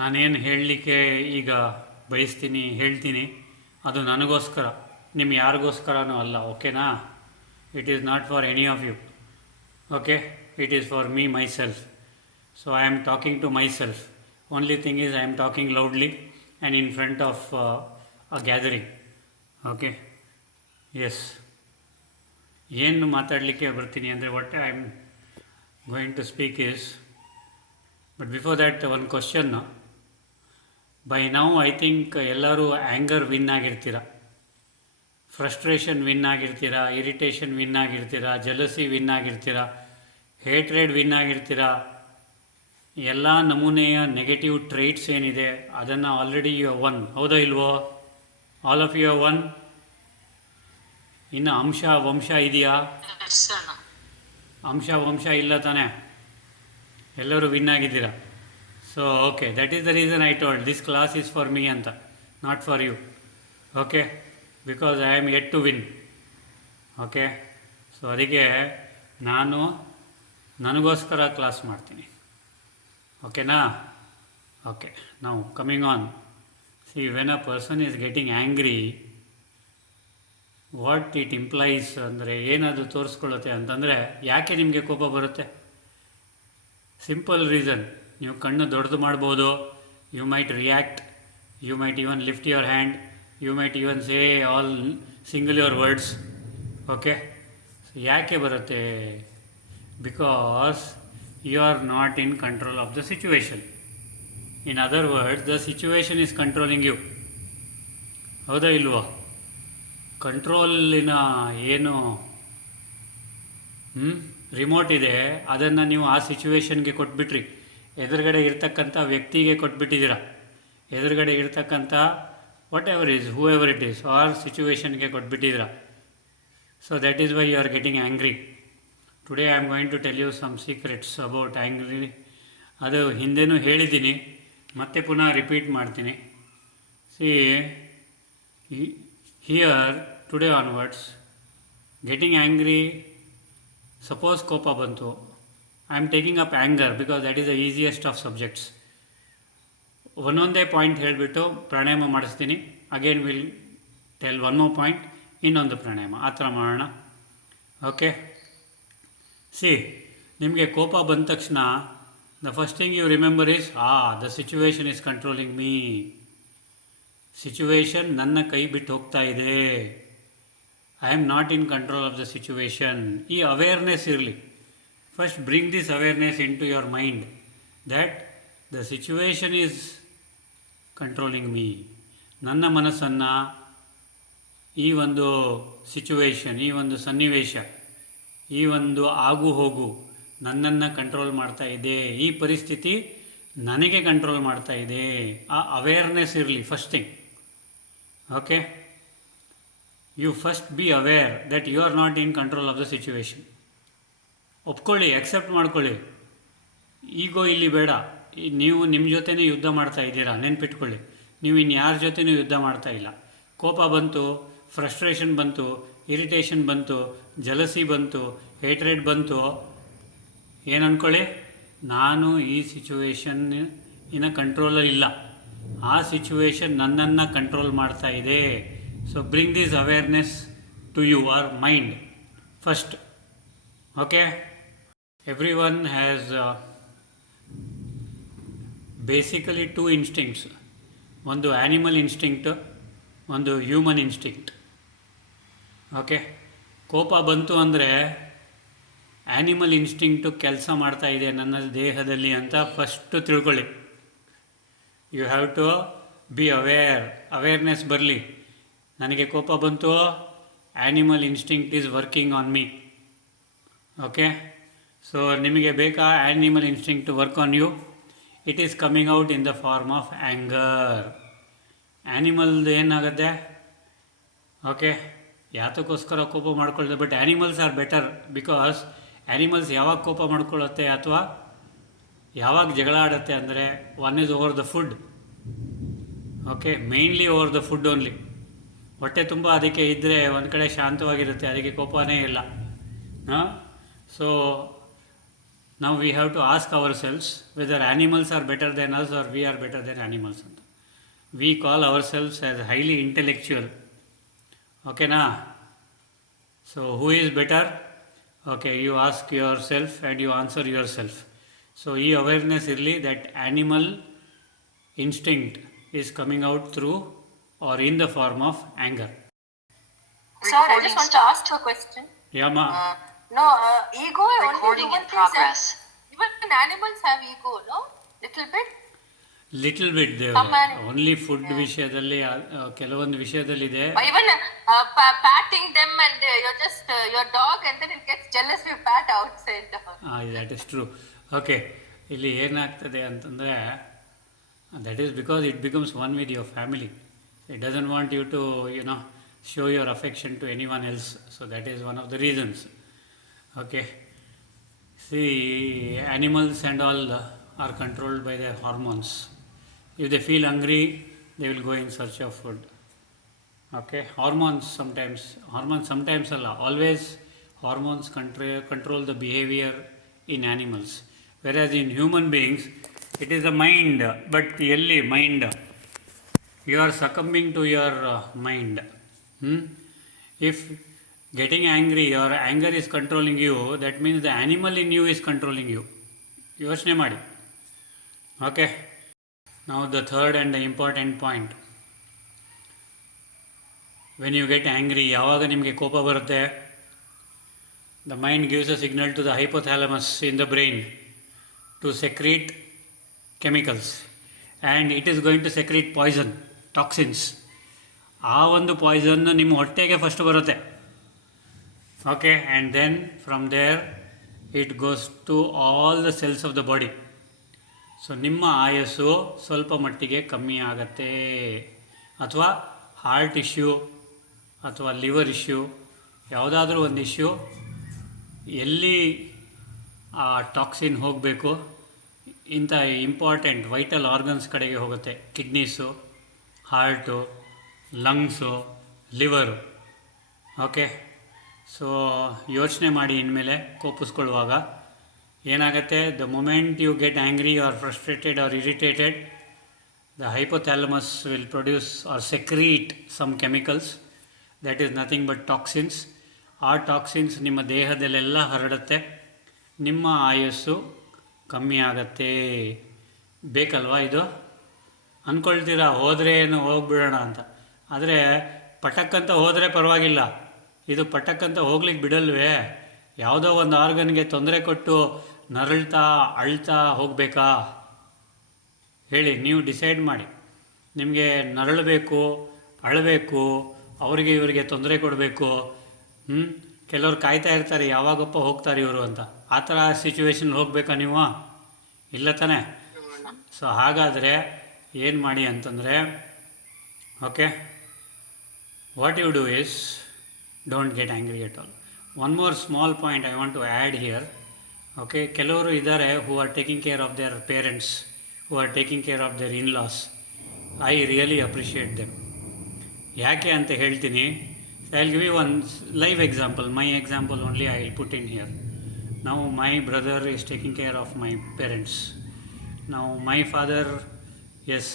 ನಾನೇನು ಹೇಳಲಿಕ್ಕೆ ಈಗ ಬಯಸ್ತೀನಿ ಹೇಳ್ತೀನಿ, ಅದು ನನಗೋಸ್ಕರ, ನಿಮ್ಮ ಯಾರಿಗೋಸ್ಕರನೂ ಅಲ್ಲ. ಓಕೆನಾ? It is not for any of you. Okay, it is for me myself. So I am talking to myself. Only thing is I am talking loudly and in front of a gathering. Okay, yes. ಏನು ಮಾತಾಡಲಿಕ್ಕೆ ಬರ್ತೀನಿ ಅಂದರೆ what I am going to speak is, but before that ಒಂದು question. By now I think ಎಲ್ಲರೂ anger win ಆಗಿರ್ತೀರ, frustration win ಆಗಿರ್ತೀರ, irritation win ಆಗಿರ್ತೀರ, jealousy win ಆಗಿರ್ತೀರ, hatred win ಆಗಿರ್ತೀರ. ಎಲ್ಲ ನಮೂನೆಯ ನೆಗೆಟಿವ್ ಟ್ರೈಟ್ಸ್ ಏನಿದೆ ಅದನ್ನು ಆಲ್ರೆಡಿ ಯು ಒನ್. ಹೌದೋ ಇಲ್ವೋ? All of you won. ಇನ್ನು ಅಂಶ ವಂಶ ಇದೆಯಾ? ಅಂಶ ವಂಶ ಇಲ್ಲ ತಾನೇ? ಎಲ್ಲರೂ ವಿನ್ ಆಗಿದ್ದೀರಾ. So okay, that is the reason I told this class is for me ಅಂತ, not for you. Okay, because I am yet to win. Okay, so ಅದಕ್ಕೆ ನಾನು ನನಗೋಸ್ಕರ ಕ್ಲಾಸ್ ಮಾಡ್ತೀನಿ. ಓಕೆನಾ? ಓಕೆ, ನಾವು coming on. See, when a person is getting angry, what it implies ಅಂದರೆ ಏನದು ತೋರಿಸ್ಕೊಳ್ಳುತ್ತೆ ಅಂತಂದರೆ, ಯಾಕೆ ನಿಮಗೆ ಕೋಪ ಬರುತ್ತೆ? Simple reason. ನೀವು ಕಣ್ಣು ದೊಡ್ಡದು ಮಾಡ್ಬೋದು, you might react, you might even lift your hand, you might even say all single your words. Okay, ಯಾಕೆ ಬರುತ್ತೆ? Because you are not in control of the situation. In other words, the situation is controlling you. ಹೌದಾ ಇಲ್ವೋ? ಕಂಟ್ರೋಲಿನ ಏನು remote ಇದೆ ಅದನ್ನು ನೀವು ಆ ಸಿಚುವೇಶನ್ಗೆ ಕೊಟ್ಬಿಟ್ರಿ, ಎದುರುಗಡೆ ಇರ್ತಕ್ಕಂಥ ವ್ಯಕ್ತಿಗೆ ಕೊಟ್ಬಿಟ್ಟಿದ್ದೀರ, ಎದುರುಗಡೆ ಇರ್ತಕ್ಕಂಥ whatever is, whoever it is, or ಸಿಚುವೇಶನ್ಗೆ ಕೊಟ್ಬಿಟ್ಟಿದ್ದೀರ. So that is why you are getting angry. Today I am going to tell you some secrets about angry. ಅದು ಹಿಂದೆನೂ ಹೇಳಿದ್ದೀನಿ, ಮತ್ತೆ ಪುನಃ ರಿಪೀಟ್ ಮಾಡ್ತೀನಿ. See, here today onwards, getting angry, suppose ಕೋಪ ಬಂತು, I am taking up anger because that is the easiest of subjects. ಒಂದೊಂದೇ point ಹೇಳಿಬಿಟ್ಟು ಪ್ರಾಣಾಯಾಮ ಮಾಡಿಸ್ತೀನಿ. Again will tell one more point, ಇನ್ನೊಂದು ಪ್ರಾಣಾಯಾಮ, ಆ ಥರ ಮಾಡೋಣ. ಓಕೆ, ಸಿ, ನಿಮಗೆ ಕೋಪ ಬಂದ ತಕ್ಷಣ the first thing you remember is, the situation is controlling me. Situation ನನ್ನ ಕೈ ಬಿಟ್ಟು ಹೋಗ್ತಾ ಇದೆ, I am not in control of the situation. ಈ ಅವೇರ್ನೆಸ್ ಇರಲಿ. First bring this awareness into your mind that the situation is controlling me. ನನ್ನ ಮನಸ್ಸನ್ನು ಈ ಒಂದು ಸಿಚುವೇಶನ್, ಈ ಒಂದು ಸನ್ನಿವೇಶ, ಈ ಒಂದು ಆಗು ಹೋಗು ನನ್ನನ್ನು ಕಂಟ್ರೋಲ್ ಮಾಡ್ತಾ ಇದೆ, ಈ ಪರಿಸ್ಥಿತಿ ನನಗೆ ಕಂಟ್ರೋಲ್ ಮಾಡ್ತಾ ಇದೆ. ಆ ಅವೇರ್ನೆಸ್ ಇರಲಿ first thing. Okay, you first be aware that you are not in control of the situation. ಒಪ್ಕೊಳ್ಳಿ, ಅಕ್ಸೆಪ್ಟ್ ಮಾಡ್ಕೊಳ್ಳಿ. ಈಗೋ ಇಲ್ಲಿ ಬೇಡ. ನೀವು ನಿಮ್ಮ ಜೊತೆನೇ ಯುದ್ಧ ಮಾಡ್ತಾ ಇದ್ದೀರಾ, ನೆನ್ಪಿಟ್ಕೊಳ್ಳಿ. ನೀವು ಇನ್ಯಾರ ಜೊತೆನೂ ಯುದ್ಧ ಮಾಡ್ತಾ ಇಲ್ಲ. ಕೋಪ ಬಂತು, ಫ್ರಸ್ಟ್ರೇಷನ್ ಬಂತು, ಇರಿಟೇಷನ್ ಬಂತು, ಜಲಸಿ ಬಂತು, ಹೇಟ್ರೆಡ್ ಬಂತು, ಏನು ಅಂದ್ಕೊಳ್ಳಿ, ನಾನು ಈ ಸಿಚುವೇಶನ್ನಿನ ಕಂಟ್ರೋಲಲ್ಲಿ ಇಲ್ಲ, ಆ ಸಿಚುವೇಶನ್ ನನ್ನನ್ನು ಕಂಟ್ರೋಲ್ ಮಾಡ್ತಾ ಇದೆ. So bring this awareness to your mind first. Okay, everyone has basically two instincts. ಒಂದು ಆ್ಯನಿಮಲ್ ಇನ್ಸ್ಟಿಂಕ್ಟ್, ಒಂದು ಹ್ಯೂಮನ್ ಇನ್ಸ್ಟಿಂಕ್ಟ್. ಓಕೆ, ಕೋಪ ಬಂತು ಅಂದರೆ ಆ್ಯನಿಮಲ್ ಇನ್ಸ್ಟಿಂಕ್ಟು ಕೆಲಸ ಮಾಡ್ತಾ ಇದೆ ನನ್ನ ದೇಹದಲ್ಲಿ ಅಂತ ಫಸ್ಟು ತಿಳ್ಕೊಳ್ಳಿ. You have to be aware. Awareness ಬರಲಿ. ನನಗೆ ಕೋಪ ಬಂತು, animal instinct is working on me. Okay, so ನಿಮಗೆ ಬೇಕಾ animal instinct to work on you? It is coming out in the form of anger. ಆ್ಯನಿಮಲ್ದು ಏನಾಗುತ್ತೆ? ಓಕೆ, ಯಾತಕ್ಕೋಸ್ಕರ ಕೋಪ ಮಾಡ್ಕೊಳ್ತದೆ? But animals are better because animals ಯಾವಾಗ ಕೋಪ ಮಾಡ್ಕೊಳ್ಳುತ್ತೆ ಅಥವಾ ಯಾವಾಗ ಜಗಳ ಆಡುತ್ತೆ ಅಂದರೆ, one is over the food. Okay, mainly over the food only. ಹೊಟ್ಟೆ ತುಂಬ ಅದಕ್ಕೆ ಇದ್ದರೆ ಒಂದು ಕಡೆ ಶಾಂತವಾಗಿರುತ್ತೆ, ಅದಕ್ಕೆ ಕೋಪನೇ ಇಲ್ಲ. So Now we have to ask ourselves whether animals are better than us or we are better than animals. We call ourselves as highly intellectual. Okay, na? So who is better? Okay, you ask yourself and you answer yourself. So ಈ awareness ಇರಲಿ that animal instinct is coming out through or in the form of anger. Sir, I just want to ask you a question. Yeah, ma. No, ego Recording only in progress. even animals have ego, no? Little bit. Little bit ದೇವ್ರೆ, only food ವಿಷಯದಲ್ಲಿ ಕೆಲವೊಂದು ವಿಷಯದಲ್ಲಿದೆ. Even patting them and you're just your dog and then it gets jealous you pat outside. That is true. Okay, ಇಲ್ಲಿ ಏನಾಗ್ತದೆ ಅಂತಂದರೆ that is because it becomes one with your family. It doesn't want you to, show your affection to anyone else. So that is one of the reasons. Okay. See, animals and all are controlled by their hormones. If they feel hungry, they will go in search of food. Okay, hormones sometimes always hormones control the behavior in animals, whereas in human beings it is the mind. But elli mind, you are succumbing to your mind. If getting angry or anger is controlling you, that means the animal in you is controlling you. ಯೋಚನೆ ಮಾಡಿ. Okay, now the third and the important point. When you get angry, ಯಾವಾಗ ನಿಮಗೆ ಕೋಪ ಬರುತ್ತೆ, the mind gives a signal to the hypothalamus in the brain to secrete chemicals, and it is going to secrete poison, toxins. ಆ ಒಂದು Poisson ನಿಮ್ಮ ಹೊಟ್ಟೆಗೆ first ಬರುತ್ತೆ. Okay, and then from there it goes to all the cells of the body. So ನಿಮ್ಮ ಆಯಸ್ಸು ಸ್ವಲ್ಪ ಮಟ್ಟಿಗೆ ಕಮ್ಮಿ ಆಗತ್ತೆ, ಅಥವಾ ಹಾರ್ಟ್ ಇಶ್ಯೂ ಅಥವಾ ಲಿವರ್ ಇಶ್ಯೂ, ಯಾವುದಾದ್ರೂ ಒಂದು ಇಶ್ಯೂ ಎಲ್ಲಿ ಆ ಟಾಕ್ಸಿನ್ ಹೋಗಬೇಕು, ಇಂಥ ಇಂಪಾರ್ಟೆಂಟ್ ವೈಟಲ್ ಆರ್ಗನ್ಸ್ ಕಡೆಗೆ ಹೋಗುತ್ತೆ. Kidneys, heart, lungs, liver. Okay, so ಯೋಚನೆ ಮಾಡಿ ಇನ್ಮೇಲೆ ಕೋಪಿಸ್ಕೊಳ್ಳುವಾಗ ಏನಾಗುತ್ತೆ. The moment you get angry or frustrated or irritated, the hypothalamus will produce or secrete some chemicals that is nothing but toxins. ಆ toxins ನಿಮ್ಮ ದೇಹದಲ್ಲೆಲ್ಲ ಹರಡುತ್ತೆ, ನಿಮ್ಮ ಆಯಸ್ಸು ಕಮ್ಮಿ ಆಗತ್ತೆ. ಬೇಕಲ್ವಾ ಇದು? ಅಂದ್ಕೊಳ್ತೀರಾ ಹೋದರೆ ಏನು ಹೋಗ್ಬಿಡೋಣ ಅಂತ. ಆದರೆ ಪಟಕ್ಕಂತ ಹೋದರೆ ಪರವಾಗಿಲ್ಲ, ಇದು ಪಟಕ್ಕಂತ ಹೋಗ್ಲಿಕ್ಕೆ ಬಿಡಲ್ವೇ? ಯಾವುದೋ ಒಂದು ಆರ್ಗನ್ಗೆ ತೊಂದರೆ ಕೊಟ್ಟು ನರಳ್ತಾ ಅಳ್ತಾ ಹೋಗಬೇಕಾ ಹೇಳಿ? ನೀವು ಡಿಸೈಡ್ ಮಾಡಿ. ನಿಮಗೆ ನರಳಬೇಕು, ಅಳಬೇಕು, ಅವರಿಗೆ ಇವರಿಗೆ ತೊಂದರೆ ಕೊಡಬೇಕು. ಕೆಲವ್ರು ಕಾಯ್ತಾ ಇರ್ತಾರೆ ಯಾವಾಗಪ್ಪ ಹೋಗ್ತಾರೆ ಇವರು ಅಂತ. ಆ ಥರ ಸಿಚುವೇಶನ್ ಹೋಗಬೇಕಾ ನೀವು? ಇಲ್ಲ ತಾನೆ? ಸೊ ಹಾಗಾದರೆ ಏನು ಮಾಡಿ ಅಂತಂದರೆ, okay, what you do is don't get angry at all. One more small point I want to add here. Okay, ಕೆಲವರು ಇದ್ದಾರೆ who are taking care of their parents, who are taking care of their in-laws. I really appreciate them. ಯಾಕೆ ಅಂತ ಹೇಳ್ತೀನಿ. I will give you one live example. My example only I will put in here. Now my brother is taking care of my parents. Now my father, yes,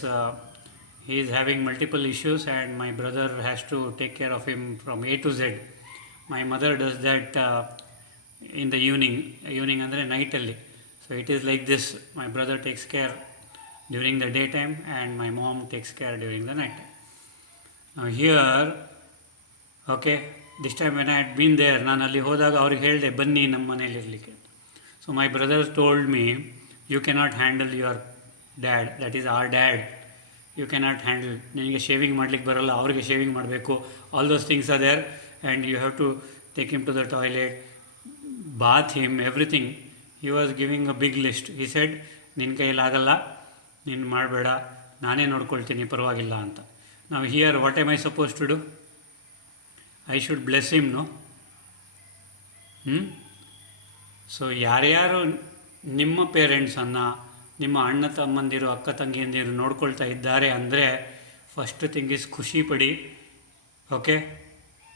he is having multiple issues and my brother has to take care of him from A to Z. My mother does that in the evening ಅಂದರೆ ನೈಟಲ್ಲಿ. So it is like this. My brother takes care during the daytime and my mom takes care during the night. Now here, okay, this time when I had been there, ನಾನು ಅಲ್ಲಿ ಹೋದಾಗ ಅವ್ರಿಗೆ ಹೇಳಿದೆ ಬನ್ನಿ ನಮ್ಮ ಮನೇಲಿ ಇರಲಿಕ್ಕೆ. So my brother told me, you cannot handle your dad, that is our dad. You cannot handle, ನಿನಗೆ ಶೇವಿಂಗ್ ಮಾಡಲಿಕ್ಕೆ ಬರಲ್ಲ, ಅವ್ರಿಗೆ ಶೇವಿಂಗ್ ಮಾಡಬೇಕು, all those things are there and you have to take him to the toilet, bath him, everything. He was giving a big list. He said, ನಿನ್ನ ಕೈಲಾಗಲ್ಲ, ನೀನು ಮಾಡಬೇಡ, ನಾನೇ ನೋಡ್ಕೊಳ್ತೀನಿ, ಪರವಾಗಿಲ್ಲ ಅಂತ. Now here what am I supposed to do? I should bless him, no? So ಯಾರ್ಯಾರು ನಿಮ್ಮ ಪೇರೆಂಟ್ಸನ್ನು, ನಿಮ್ಮ ಅಣ್ಣ ತಮ್ಮಂದಿರು, ಅಕ್ಕ ತಂಗಿಯಂದಿರು ನೋಡ್ಕೊಳ್ತಾ ಇದ್ದಾರೆ ಅಂದರೆ ಫಸ್ಟ್ ಥಿಂಗ್ ಇಸ್ ಖುಷಿ ಪಡಿ. ಓಕೆ,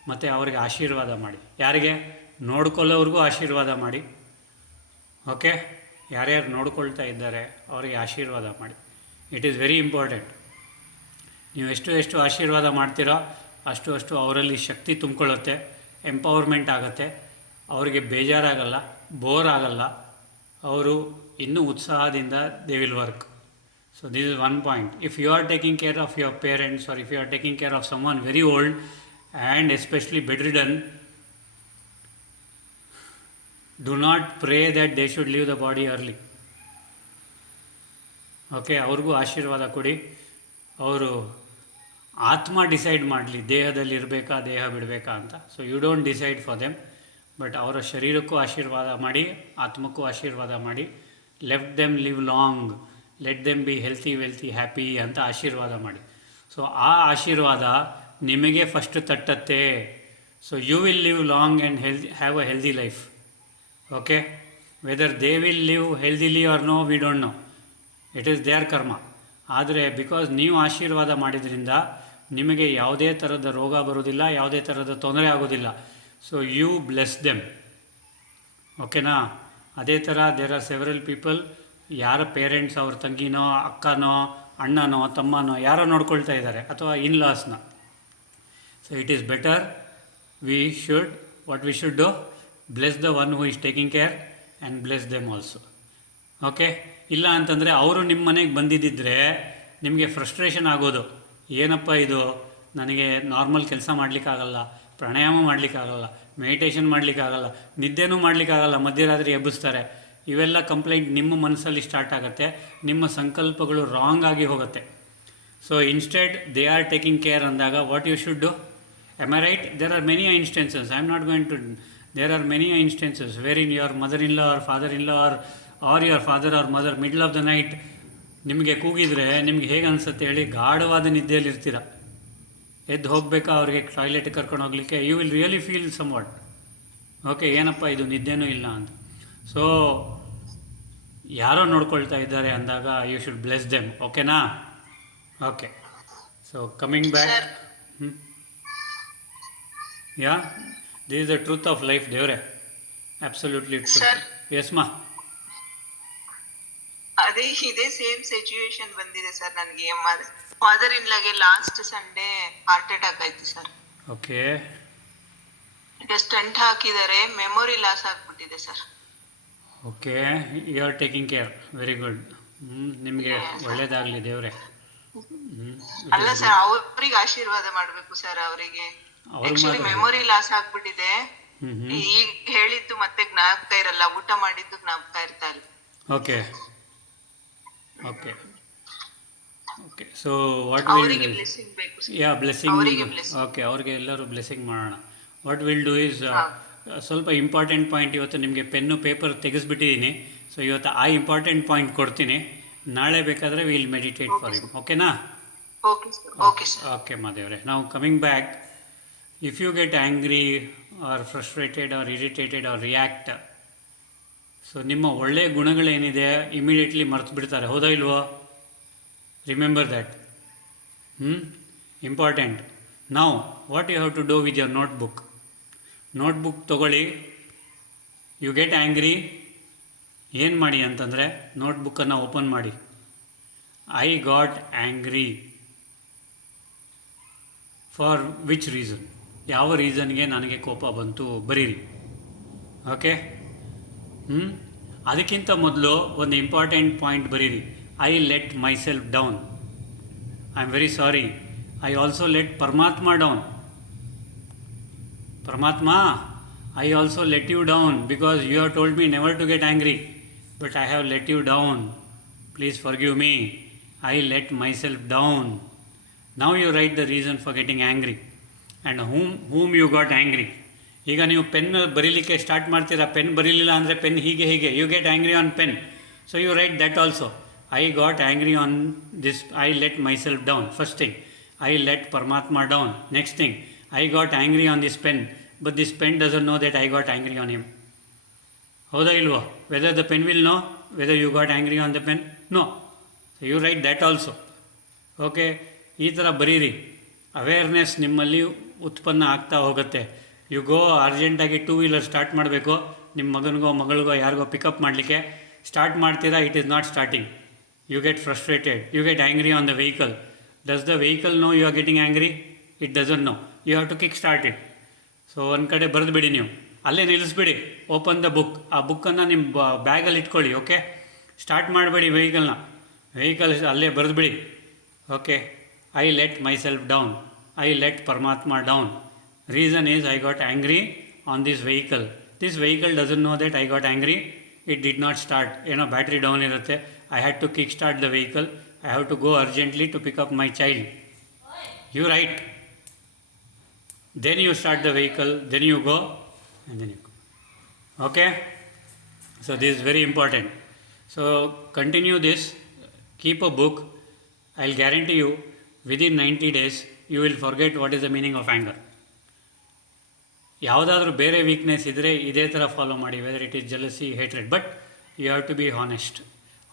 ಮತ್ತು ಅವ್ರಿಗೆ ಆಶೀರ್ವಾದ ಮಾಡಿ. ಯಾರಿಗೆ? ನೋಡ್ಕೊಳ್ಳೋವ್ರಿಗೂ ಆಶೀರ್ವಾದ ಮಾಡಿ. ಓಕೆ, ಯಾರ್ಯಾರು ನೋಡ್ಕೊಳ್ತಾ ಇದ್ದಾರೆ ಅವರಿಗೆ ಆಶೀರ್ವಾದ ಮಾಡಿ. It is very important. ನೀವು ಎಷ್ಟು ಆಶೀರ್ವಾದ ಮಾಡ್ತೀರೋ ಅಷ್ಟು ಅವರಲ್ಲಿ ಶಕ್ತಿ ತುಂಬಿಕೊಳ್ಳುತ್ತೆ, ಎಂಪವರ್ಮೆಂಟ್ ಆಗುತ್ತೆ, ಅವರಿಗೆ ಬೇಜಾರಾಗಲ್ಲ, ಬೋರ್ ಆಗಲ್ಲ, ಅವರು ಇನ್ನೂ ಉತ್ಸಾಹದಿಂದ they will work. So this is one point. If you are taking care of your parents, or if you are taking care of someone very old and especially bedridden, do not pray that they should leave the body early. Okay, ಅವ್ರಿಗೂ ಆಶೀರ್ವಾದ ಕೊಡಿ. ಅವರು ಆತ್ಮ decide ಮಾಡಲಿ ದೇಹದಲ್ಲಿ ಇರಬೇಕಾ ದೇಹ ಬಿಡಬೇಕಾ ಅಂತ. So you don't decide for them, but ಅವರ ಶರೀರಕ್ಕೂ ಆಶೀರ್ವಾದ ಮಾಡಿ, ಆತ್ಮಕ್ಕೂ ಆಶೀರ್ವಾದ ಮಾಡಿ. Let them live long, let them be healthy wealthy happy ಅಂತ ಆಶೀರ್ವಾದ ಮಾಡಿ. ಸೊ ಆ ಆಶೀರ್ವಾದ ನಿಮಗೆ ಫಸ್ಟ್ ತಟ್ಟತ್ತೆ. So you will live long and have a healthy life. Okay, whether they will live healthily or no, we don't know, it is their karma. ಆದರೆ because ನೀವು ಆಶೀರ್ವಾದ ಮಾಡಿದ್ರಿಂದ ನಿಮಗೆ ಯಾವುದೇ ಥರದ ರೋಗ ಬರೋದಿಲ್ಲ, ಯಾವುದೇ ಥರದ ತೊಂದರೆ ಆಗೋದಿಲ್ಲ. So you bless them. ಓಕೆನಾ? ಅದೇ ಥರ ದೇರ್ ಆರ್ ಸೆವೆರಲ್ ಪೀಪಲ್, ಯಾರ ಪೇರೆಂಟ್ಸ್ ಅವ್ರ ತಂಗಿನೋ ಅಕ್ಕನೋ ಅಣ್ಣನೋ ತಮ್ಮನೋ ಯಾರೋ ನೋಡ್ಕೊಳ್ತಾ ಇದ್ದಾರೆ, ಅಥವಾ ಇನ್ಲಾಸ್ನ. So it is better, what we should do, bless the one who is taking care and bless them also. Okay, ಇಲ್ಲ ಅಂತಂದರೆ ಅವರು ನಿಮ್ಮ ಮನೆಗೆ ಬಂದಿದ್ದರೆ ನಿಮಗೆ ಫ್ರಸ್ಟ್ರೇಷನ್ ಆಗೋದು. ಏನಪ್ಪ ಇದು, ನನಗೆ ನಾರ್ಮಲ್ ಕೆಲಸ ಮಾಡಲಿಕ್ಕಾಗಲ್ಲ, ಪ್ರಾಣಾಯಾಮ ಮಾಡಲಿಕ್ಕಾಗಲ್ಲ, ಮೆಡಿಟೇಷನ್ ಮಾಡಲಿಕ್ಕಾಗಲ್ಲ, ನಿದ್ದೆನೂ ಮಾಡಲಿಕ್ಕಾಗಲ್ಲ, ಮಧ್ಯರಾತ್ರಿ ಎಬ್ಬಿಸ್ತಾರೆ. ಇವೆಲ್ಲ ಕಂಪ್ಲೇಂಟ್ ನಿಮ್ಮ ಮನಸ್ಸಲ್ಲಿ ಸ್ಟಾರ್ಟ್ ಆಗುತ್ತೆ, ನಿಮ್ಮ ಸಂಕಲ್ಪಗಳು ರಾಂಗ್ ಆಗಿ ಹೋಗುತ್ತೆ. So instead they are taking care ಅಂದಾಗ what you should do, am I right? There are many instances, I am not going to, there are many instances where in your mother in law or father in law or your father or mother middle of the night ನಿಮಗೆ ಕೂಗಿದರೆ ನಿಮ್ಗೆ ಹೇಗೆ ಅನಿಸುತ್ತೆ ಹೇಳಿ? ಗಾಢವಾದ ನಿದ್ದೆಯಲ್ಲಿ ಇರ್ತೀರ, ಎದ್ದು ಹೋಗಬೇಕಾ ಅವ್ರಿಗೆ ಟಾಯ್ಲೆಟಿಗೆ ಕರ್ಕೊಂಡು ಹೋಗಲಿಕ್ಕೆ, you will really feel somewhat. Okay, ಏನಪ್ಪ ಇದು ನಿದ್ದೆನೂ ಇಲ್ಲ ಅಂತ. ಸೊ ಯಾರೋ ನೋಡ್ಕೊಳ್ತಾ ಇದ್ದಾರೆ ಅಂದಾಗ ಯು ಶುಡ್ ಬ್ಲೆಸ್ ದೆಮ್. ಓಕೆನಾ? Okay, so coming back, yeah, this is the truth of life ದೇವ್ರೆ, ಅಬ್ಸಲ್ಯೂಟ್ಲಿ ಟ್ರೂತ್. ಎಸ್ ಮಾ? ಅದೇ ಇದೇ ಸೇಮ್ ಸಿಚುವೇಶನ್ ಬಂದಿದೆ ಸರ್ ನನಗೆ. ಫಾದರ್ ಇನ್ ಲಾಗೆ ಲಾಸ್ಟ್ ಸಂಡೇ ಹಾರ್ಟ್ ಅಟ್ಯಾಕ್ ಆಯ್ತು ಸರ್. ಓಕೆ, ಈಗ ಸ್ಟಂಟ್ ಹಾಕಿದ್ದಾರೆ, ಮೆಮೊರಿ ಲಾಸ್ ಆಗ್ಬಿಟ್ಟಿದೆ sir. Okay, you are taking care, very good. ನಿಮಗೆ ಒಳ್ಳೇದಾಗಲಿ ದೇವ್ರೆ. ಅಲ್ಲ ಸರ್, ಅವ್ರಿಗೆ ಆಶೀರ್ವಾದ ಮಾಡಬೇಕು ಸರ್. ಅವರಿಗೆ ಆಕ್ಚುಲಿ ಮೆಮೊರಿ ಲಾಸ್ ಆಗ್ಬಿಟ್ಟಿದೆ. ಈಗ ಹೇಳಿದ್ದು ಮತ್ತೆ ಜ್ಞಾಪಕ ಇರಲ್ಲ, ಊಟ ಮಾಡಿದ್ದು ಜ್ಞಾಪಕ ಇರ್ತಾ ಇಲ್ಲ. Okay okay okay, so what will ಅವರಿಗೆ ಬ್ಲೆಸ್ಸಿಂಗ್ ಬೇಕು ಸರ್. ಯಾ, ಬ್ಲೆಸ್ಸಿಂಗ್. ಅವರಿಗೆ blessing. ಓಕೆ, ಅವ್ರಿಗೆ ಎಲ್ಲರೂ ಬ್ಲೆಸ್ಸಿಂಗ್ ಮಾಡೋಣ. ವಾಟ್ ವಿಲ್ ಡೂ ಈಸ್, ಸ್ವಲ್ಪ ಇಂಪಾರ್ಟೆಂಟ್ ಪಾಯಿಂಟ್ ಇವತ್ತು ನಿಮಗೆ ಪೆನ್ನು ಪೇಪರ್ ತೆಗೆಸ್ಬಿಟ್ಟಿದ್ದೀನಿ. ಸೊ ಇವತ್ತು ಆ ಇಂಪಾರ್ಟೆಂಟ್ ಪಾಯಿಂಟ್ ಕೊಡ್ತೀನಿ, ನಾಳೆ ಬೇಕಾದರೆ ವಿಲ್ ಮೆಡಿಟೇಟ್ ಫಾರ್ ಯು. ಓಕೆನಾ? Okay sir. Okay sir. Okay ಮಾದೇವ್ರೆ, ನಾವು coming back. If you get angry or frustrated or irritated or react, so ನಿಮ್ಮ ಒಳ್ಳೆಯ ಗುಣಗಳೇನಿದೆ ಇಮಿಡಿಯೇಟ್ಲಿ ಮರ್ತು ಬಿಡ್ತಾರೆ, ಹೌದಾ ಇಲ್ವೋ? Remember that. ಇಂಪಾರ್ಟೆಂಟ್. ನಾವು what you have to do with your notebook ತೊಗೊಳ್ಳಿ. ಯು ಗೆಟ್ ಆ್ಯಂಗ್ರಿ, ಏನು ಮಾಡಿ ಅಂತಂದರೆ ನೋಟ್ಬುಕ್ಕನ್ನು ಓಪನ್ ಮಾಡಿ. I got angry for which reason, ಯಾವ ರೀಸನ್ಗೆ ನನಗೆ ಕೋಪ ಬಂತು ಬರೀರಿ. ಓಕೆ, ಅದಕ್ಕಿಂತ ಮೊದಲು ಒಂದು ಇಂಪಾರ್ಟೆಂಟ್ ಪಾಯಿಂಟ್ ಬರೀರಿ. I let myself down, I am very sorry. I also let Paramatma down. Paramatma, I also let you down because you have told me never to get angry, but I have let you down. Please forgive me. I let myself down. Now you write the reason for getting angry and whom you got angry. ಈಗ ನೀವು pen ಬರೀಲಿಕ್ಕೆ start ಮಾಡ್ತೀರಾ, pen ಬರೀಲಿಲ್ಲ ಅಂದರೆ pen ಹೀಗೆ you get angry on pen. So you write that also. I got angry on this, I let myself down. First thing, I let Paramatma down. Next thing, I got angry on this pen, but this pen doesn't know that I got angry on him. ಹೌದಾ ಇಲ್ವೋ? Whether the pen will know whether you got angry on the pen? No. So you write that also. Okay, ಈ ಥರ ಬರೀರಿ. Awareness ನಿಮ್ಮಲ್ಲಿ ಉತ್ಪನ್ನ ಆಗ್ತಾ ಹೋಗುತ್ತೆ. You go ಅರ್ಜೆಂಟಾಗಿ ಟೂ ವೀಲರ್ ಸ್ಟಾರ್ಟ್ ಮಾಡಬೇಕು, ನಿಮ್ಮ ಮಗನಿಗೋ ಮಗಳಿಗೋ ಯಾರಿಗೋ ಪಿಕಪ್ ಮಾಡಲಿಕ್ಕೆ ಸ್ಟಾರ್ಟ್ ಮಾಡ್ತೀರಾ, it is not starting. You get frustrated, you get angry on the vehicle. Does the vehicle know you are getting angry? It doesn't know. You have to kick start it. So ಒಂದು ಕಡೆ ಬರೆದು ಬಿಡಿ, ನೀವು ಅಲ್ಲೇ ನಿಲ್ಲಿಸ್ಬಿಡಿ. Open the book, ಆ ಬುಕ್ಕನ್ನು ನಿಮ್ಮ ಬ್ಯಾಗಲ್ಲಿ ಇಟ್ಕೊಳ್ಳಿ. ಓಕೆ, ಸ್ಟಾರ್ಟ್ ಮಾಡಬೇಡಿ ವೆಹಿಕಲ್ ಅಲ್ಲೇ ಬರೆದುಬಿಡಿ. Okay, I let myself down, I let Paramatma down. Reason is I got angry on this vehicle. This vehicle doesn't know that I got angry. It did not start. ಏನೋ battery down ಇರುತ್ತೆ. I had to kick start the vehicle. I have to go urgently to pick up my child. You write. Then you start the vehicle, then you go, and then you go. Okay? So this is very important. So continue this, keep a book. I'll guarantee you, within 90 days, you will forget what is the meaning of anger. ಯಾವುದಾದ್ರೂ ಬೇರೆ weakness ಇದ್ದರೆ ಇದೇ ಥರ follow ಮಾಡಿ, whether it is jealousy, hatred. But you have to be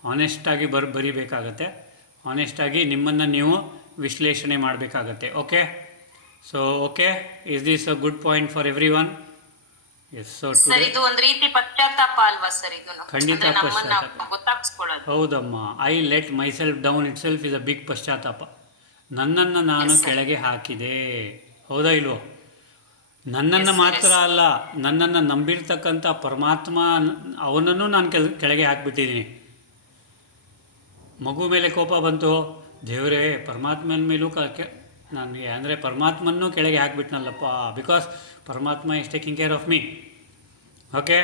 ಹಾನೆಸ್ಟಾಗಿ ಬರೀಬೇಕಾಗತ್ತೆ. ಹಾನೆಸ್ಟಾಗಿ ನಿಮ್ಮನ್ನು ನೀವು ವಿಶ್ಲೇಷಣೆ ಮಾಡಬೇಕಾಗತ್ತೆ. Okay? So, okay, is this a good point for everyone? Yes. So sir, ಇದು ಒಂದು ರೀತಿ ಪಶ್ಚಾತ್ತಾಪ ಅಲ್ವಾ ಸರ್? ಇದು ಖಂಡಿತ ಪಶ್ಚಾತ್ತಾಪ. ಗೊತ್ತಾಗ್ಸ್ಕೊಳ್ಳೋದು. ಹೌದಮ್ಮ. I let myself down itself is a big ಪಶ್ಚಾತ್ತಾಪ. ನನ್ನನ್ನು ನಾನು ಕೆಳಗೆ ಹಾಕಿದೆ. ಹೌದಾ ಇಲ್ವೋ? ನನ್ನನ್ನು ಮಾತ್ರ ಅಲ್ಲ, ನನ್ನನ್ನು ನಂಬಿರ್ತಕ್ಕಂಥ ಪರಮಾತ್ಮ ಅವನನ್ನು ನಾನು ಕೆಳಗೆ ಹಾಕಿಬಿಟ್ಟಿದ್ದೀನಿ. ಮಗು ಮೇಲೆ ಕೋಪ ಬಂತು, ದೇವರೇ ಪರಮಾತ್ಮನ ಮೇಲೂ ನನಗೆ ಅಂದರೆ ಪರಮಾತ್ಮನೂ ಕೆಳಗೆ ಹಾಕಿಬಿಟ್ನಲ್ಲಪ್ಪ, because Paramatma is taking care of me. Okay?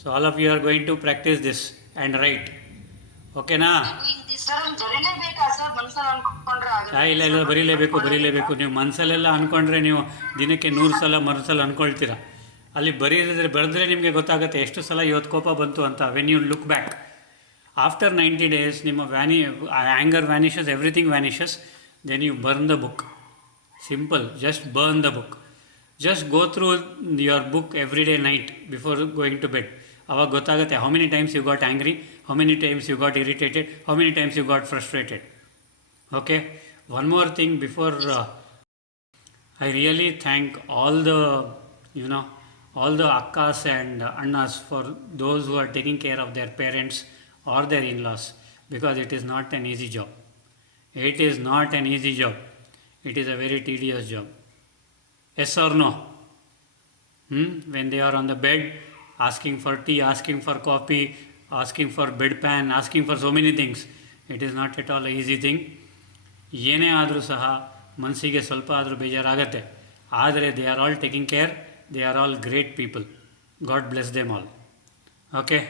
So all of you are going to practice this and write. ಓಕೆನಾ? ಇಲ್ಲ, ಬರೀಲೇಬೇಕು. ನೀವು ಮನಸ್ಸಲ್ಲೆಲ್ಲ ಅಂದ್ಕೊಂಡ್ರೆ ನೀವು ದಿನಕ್ಕೆ 100 ಸಲ 100 ಸಲ ಅಂದ್ಕೊಳ್ತೀರ. ಅಲ್ಲಿ ಬರೆದ್ರೆ ನಿಮಗೆ ಗೊತ್ತಾಗುತ್ತೆ ಎಷ್ಟು ಸಲ ಇವತ್ತು ಕೋಪ ಬಂತು ಅಂತ. When you look back after 90 days, ನಿಮ್ಮ anger vanishes, everything vanishes. Then you burn the book. Simple, just burn the book. Just go through your book every day night before going to bed. ಅವಾಗ ಗೊತ್ತಾಗುತ್ತೆ how many times you got angry, how many times you got irritated, how many times you got frustrated. Okay? One more thing before I really thank all the akkas and annas for those who are taking care of their parents or their in-laws, because it is not an easy job. It is not an easy job. It is a very tedious job. Yes or no? When they are on the bed, asking for tea, asking for coffee, asking for bedpan, asking for so many things. It is not at all an easy thing. ಏನೇ ಆದರೂ ಸಹ ಮನಸ್ಸಿಗೆ ಸ್ವಲ್ಪ ಆದರೂ ಬೇಜಾರಾಗತ್ತೆ. ಆದರೆ they are all taking care. They are all great people. God bless them all. Okay?